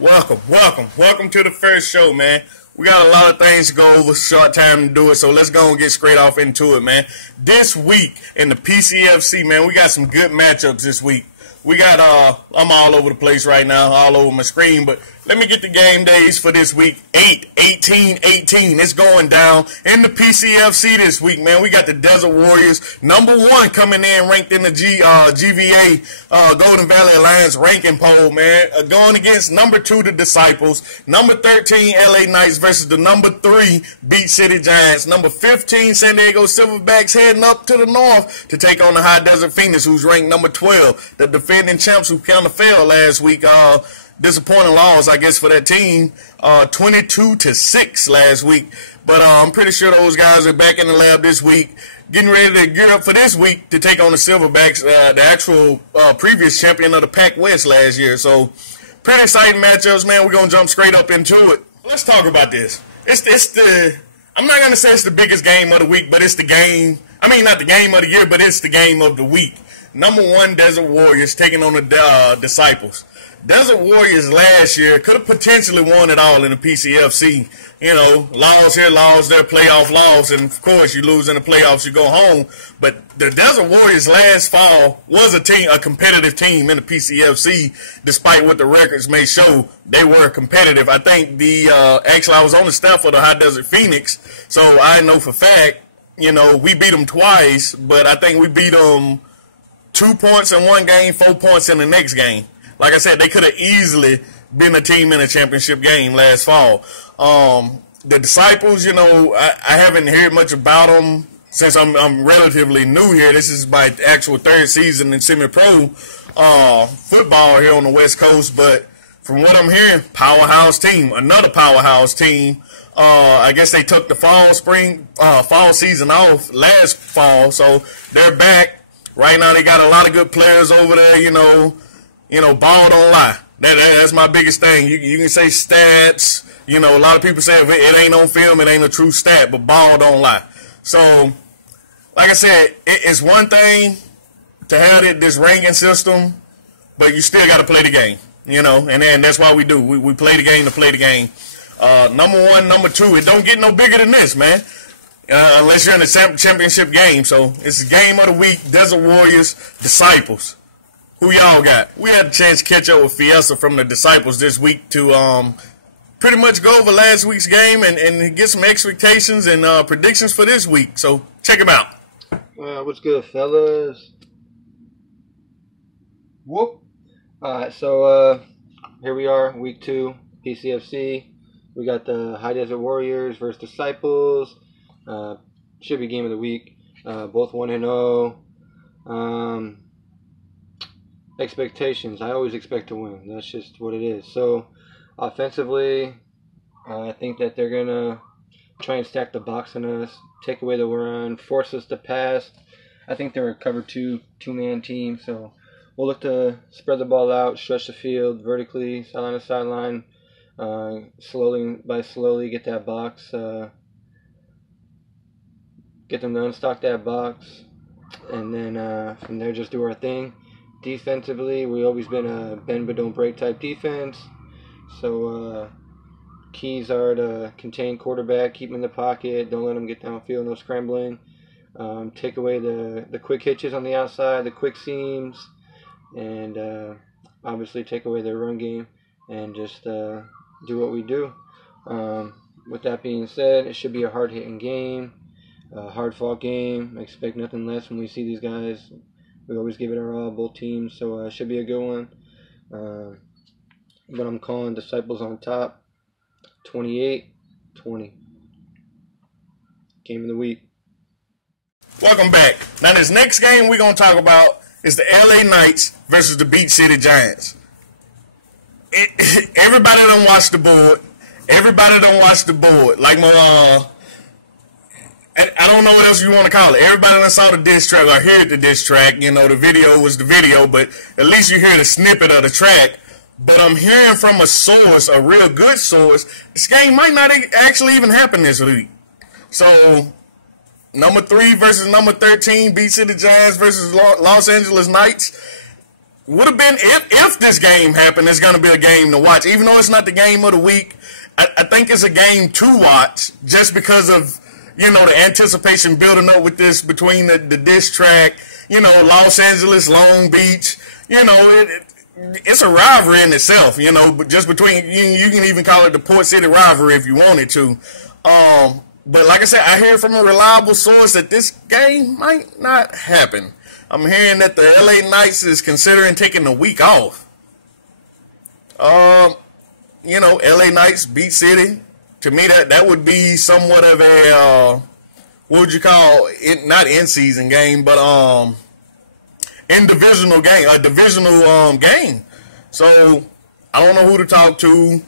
Welcome to the first show, man. We got a lot of things to go over, short time to do it, so let's go and get straight off into it, man. This week in the PCFC, man, we got some good matchups this week. We got, I'm all over the place right now, all over my screen, but let me get the game days for this week. 8-18-18, it's going down in the PCFC this week, man. We got the Desert Warriors, #1 coming in, ranked in the GVA, Golden Valley Alliance ranking poll, man. Going against #2, the Disciples, #13, LA Knights versus the #3, Beach City Giants, #15, San Diego Silverbacks heading up to the north to take on the High Desert Phoenix, who's ranked #12. The defending champs who kind of failed last week, disappointing loss, I guess, for that team, 22-6 last week. But I'm pretty sure those guys are back in the lab this week, getting ready to gear up for this week to take on the Silverbacks, the actual previous champion of the Pac West last year. So pretty exciting matchups, man. We're going to jump straight up into it. Let's talk about this. I'm not going to say it's the biggest game of the week, but it's the game. I mean, not the game of the year, but it's the game of the week. #1, Desert Warriors taking on the Disciples. Desert Warriors last year could have potentially won it all in the PCFC. You know, laws here, laws there, playoff laws, and of course you lose in the playoffs, you go home. But the Desert Warriors last fall was a competitive team in the PCFC, despite what the records may show. They were competitive. I think actually I was on the staff for the High Desert Phoenix, so I know for fact, you know, we beat them twice, but I think we beat them 2 points in one game, 4 points in the next game. Like I said, they could have easily been a team in a championship game last fall. The Disciples, you know, I haven't heard much about them since I'm relatively new here. This is my actual third season in semi-pro football here on the West Coast. But from what I'm hearing, powerhouse team, another powerhouse team. I guess they took the fall season off last fall, so they're back. Right now they got a lot of good players over there, you know, ball don't lie. That's my biggest thing. You can say stats. You know, a lot of people say if it ain't on film, it ain't a true stat, but ball don't lie. So, like I said, it's one thing to have this ranking system, but you still got to play the game, you know, and that's why we do. We play the game to play the game. #1, #2, it don't get no bigger than this, man. Unless you're in the championship game. So it's the game of the week, Desert Warriors, Disciples. Who y'all got? We had a chance to catch up with Fiesta from the Disciples this week to pretty much go over last week's game and get some expectations and predictions for this week. So check them out. What's good, fellas? Whoop. Alright, so here we are, week 2, PCFC. We got the High Desert Warriors versus Disciples. Should be game of the week. Both 1-0. Expectations. I always expect to win. That's just what it is. So, offensively, I think that they're going to try and stack the box on us, take away the run, force us to pass. I think they're a cover two-man team. So, we'll look to spread the ball out, stretch the field vertically, sideline to sideline, slowly get that box, get them to unstock that box, and then from there just do our thing. Defensively, we've always been a bend but don't break type defense. So keys are to contain quarterback, keep him in the pocket, don't let him get downfield, no scrambling. Take away the quick hitches on the outside, the quick seams, and obviously take away their run game and just do what we do. With that being said, it should be a hard-hitting game. Hard-fought game. I expect nothing less when we see these guys. We always give it our all, both teams, so it should be a good one. But I'm calling Disciples on top, 28-20. Game of the week. Welcome back. Now this next game we're going to talk about is the LA Knights versus the Beach City Giants. Everybody done watched the board. Like my I don't know what else you want to call it. Everybody that saw the diss track or heard the diss track, you know, the video was the video, but at least you hear the snippet of the track. But I'm hearing from a source, a real good source, this game might not actually even happen this week. So, #3 versus #13, Beach City Giants versus Los Angeles Knights. would have been, if this game happened, it's going to be a game to watch. Even though it's not the game of the week, I think it's a game to watch just because of, you know, the anticipation building up with this between the diss track, you know, Los Angeles, Long Beach, you know, it's a rivalry in itself, you know, but just between, you can even call it the Port City rivalry if you wanted to. But like I said, I hear from a reliable source that this game might not happen. I'm hearing that the LA Knights is considering taking a week off. You know, LA Knights beat City. To me, that would be somewhat of a, what would you call it? Not in-season game, but in divisional game, a divisional game. So I don't know who to talk to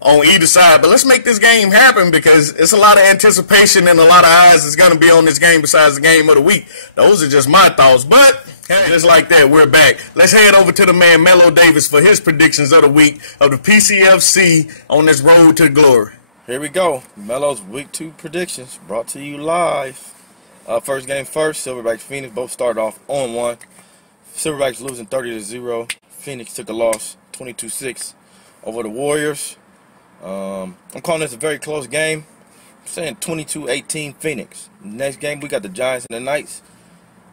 on either side, but let's make this game happen because it's a lot of anticipation and a lot of eyes is going to be on this game besides the game of the week. Those are just my thoughts, but hey, just like that, we're back. Let's head over to the man Melo Davis for his predictions of the week of the PCFC on this road to glory. Here we go. Melo's Week 2 predictions brought to you live. First game first, Silverbacks Phoenix both started off on 1. Silverbacks losing 30-0. Phoenix took a loss 22-6 over the Warriors. I'm calling this a very close game. I'm saying 22-18 Phoenix. Next game we got the Giants and the Knights.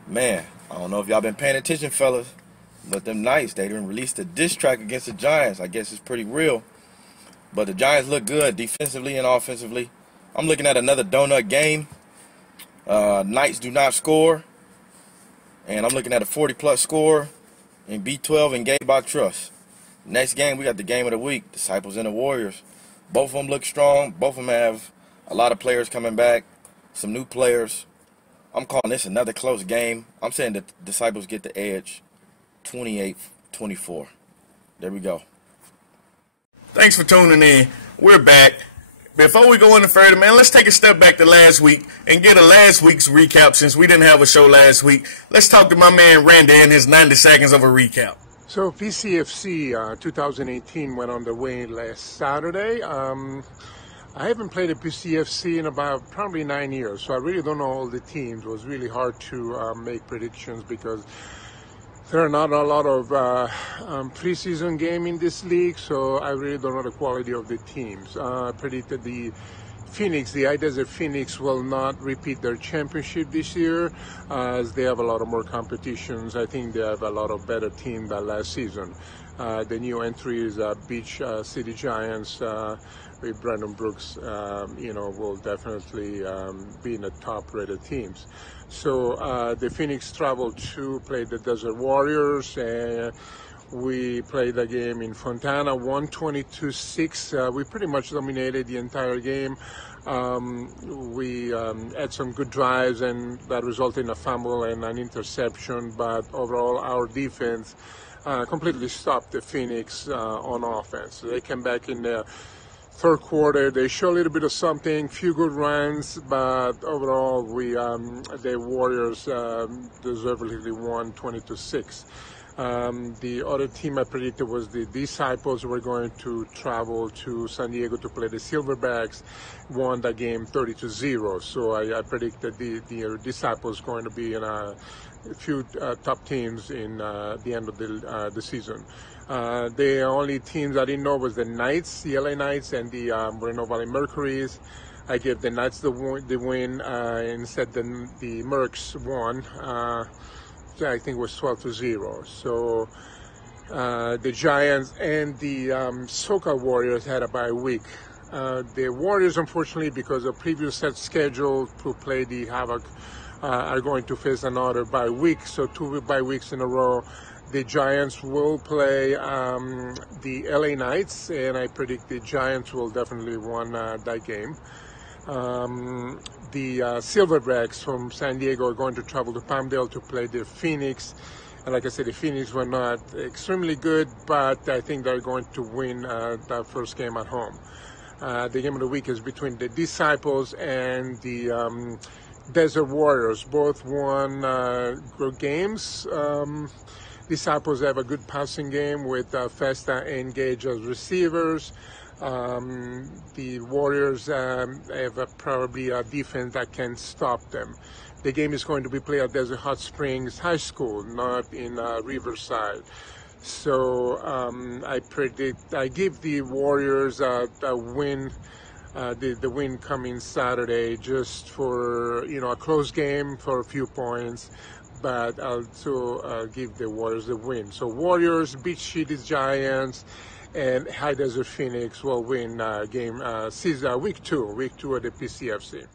Man, I don't know if y'all been paying attention, fellas, but them Knights, they done released a diss track against the Giants. I guess it's pretty real. But the Giants look good defensively and offensively. I'm looking at another donut game. Knights do not score. And I'm looking at a 40-plus score in B12 and Game by Trust. Next game, we got the game of the week, Disciples and the Warriors. Both of them look strong. Both of them have a lot of players coming back, some new players. I'm calling this another close game. I'm saying that the Disciples get the edge, 28-24. There we go. Thanks for tuning in. We're back. Before we go any further, man, let's take a step back to last week and get a last week's recap since we didn't have a show last week. Let's talk to my man Randy and his 90 seconds of a recap. So PCFC 2018 went on the way last Saturday. I haven't played a PCFC in about probably 9 years, so I really don't know all the teams. It was really hard to make predictions because there are not a lot of preseason game in this league, so I really don't know the quality of the teams. I predicted the Phoenix, the iDesert Phoenix will not repeat their championship this year as they have a lot of more competitions. I think they have a lot of better team than last season. The new entry is Beach City Giants with Brandon Brooks, will definitely be in the top-rated teams. So the Phoenix traveled to play the Desert Warriors, and we played the game in Fontana, 122-6. We pretty much dominated the entire game. We had some good drives, and that resulted in a fumble and an interception. But overall, our defense completely stopped the Phoenix on offense. So they came back in the third quarter. They showed a little bit of something, few good runs, but overall, the Warriors deservedly won 20-6. The other team I predicted was the Disciples. Were going to travel to San Diego to play the Silverbacks, won that game 30-0. So I predicted the Disciples going to be in a few top teams in the end of the season. The only teams I didn't know was the Knights, the LA Knights, and the Moreno Valley Mercuries. I gave the Knights the win and said the Mercs won. I think it was 12-0. So the Giants and the SoCal Warriors had a bye week. The Warriors, unfortunately, because of previous set schedule to play the Havoc, are going to face another bye week. So 2 bye weeks in a row. The Giants will play the LA Knights, and I predict the Giants will definitely win that game. The Silverbacks from San Diego are going to travel to Palmdale to play the Phoenix. And like I said, the Phoenix were not extremely good, but I think they're going to win that first game at home. The game of the week is between the Disciples and the Desert Warriors. Both won good games. Disciples have a good passing game with Festa and Gage as receivers. The Warriors have probably a defense that can stop them. The game is going to be played at Desert Hot Springs High School, not in Riverside. So I give the Warriors a win, the win coming Saturday, just for a close game for a few points, but also give the Warriors the win. So Warriors beat shitty Giants, and High Desert Phoenix will win week two of the PCFC.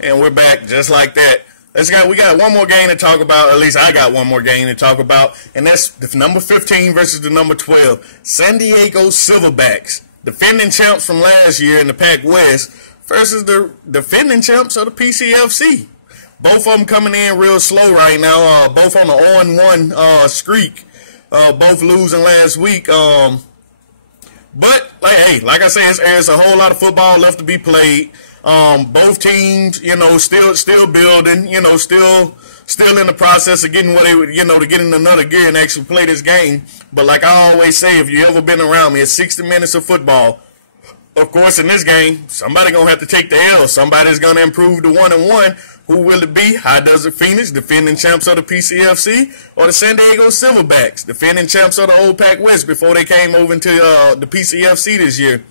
And we're back just like that. We got one more game to talk about. At least I got one more game to talk about, and that's the number 15 versus the number 12. San Diego Silverbacks, defending champs from last year in the Pac West, versus the defending champs of the PCFC. Both of them coming in real slow right now. Both on the 0-1 streak. Both losing last week. But like I said, there's a whole lot of football left to be played. Both teams, still building, still in the process of getting what they, to get in another gear and actually play this game. But like I always say, if you ever been around me, it's 60 minutes of football. Of course, in this game, somebody gonna have to take the L. Somebody's gonna improve to 1-1. Who will it be? High Desert Phoenix, defending champs of the PCFC, or the San Diego Silverbacks, defending champs of the old Pac West before they came over into the PCFC this year?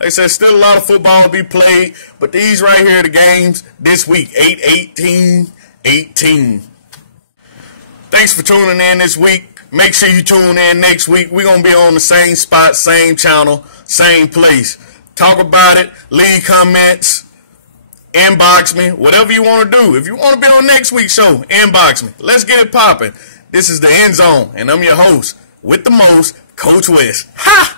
Like I said, still a lot of football to be played, but these right here are the games this week, 8-18-18. Thanks for tuning in this week. Make sure you tune in next week. We're going to be on the same spot, same channel, same place. Talk about it, leave comments, inbox me, whatever you want to do. If you want to be on next week's show, inbox me. Let's get it popping. This is the End Zone, and I'm your host with the most, Coach West. Ha!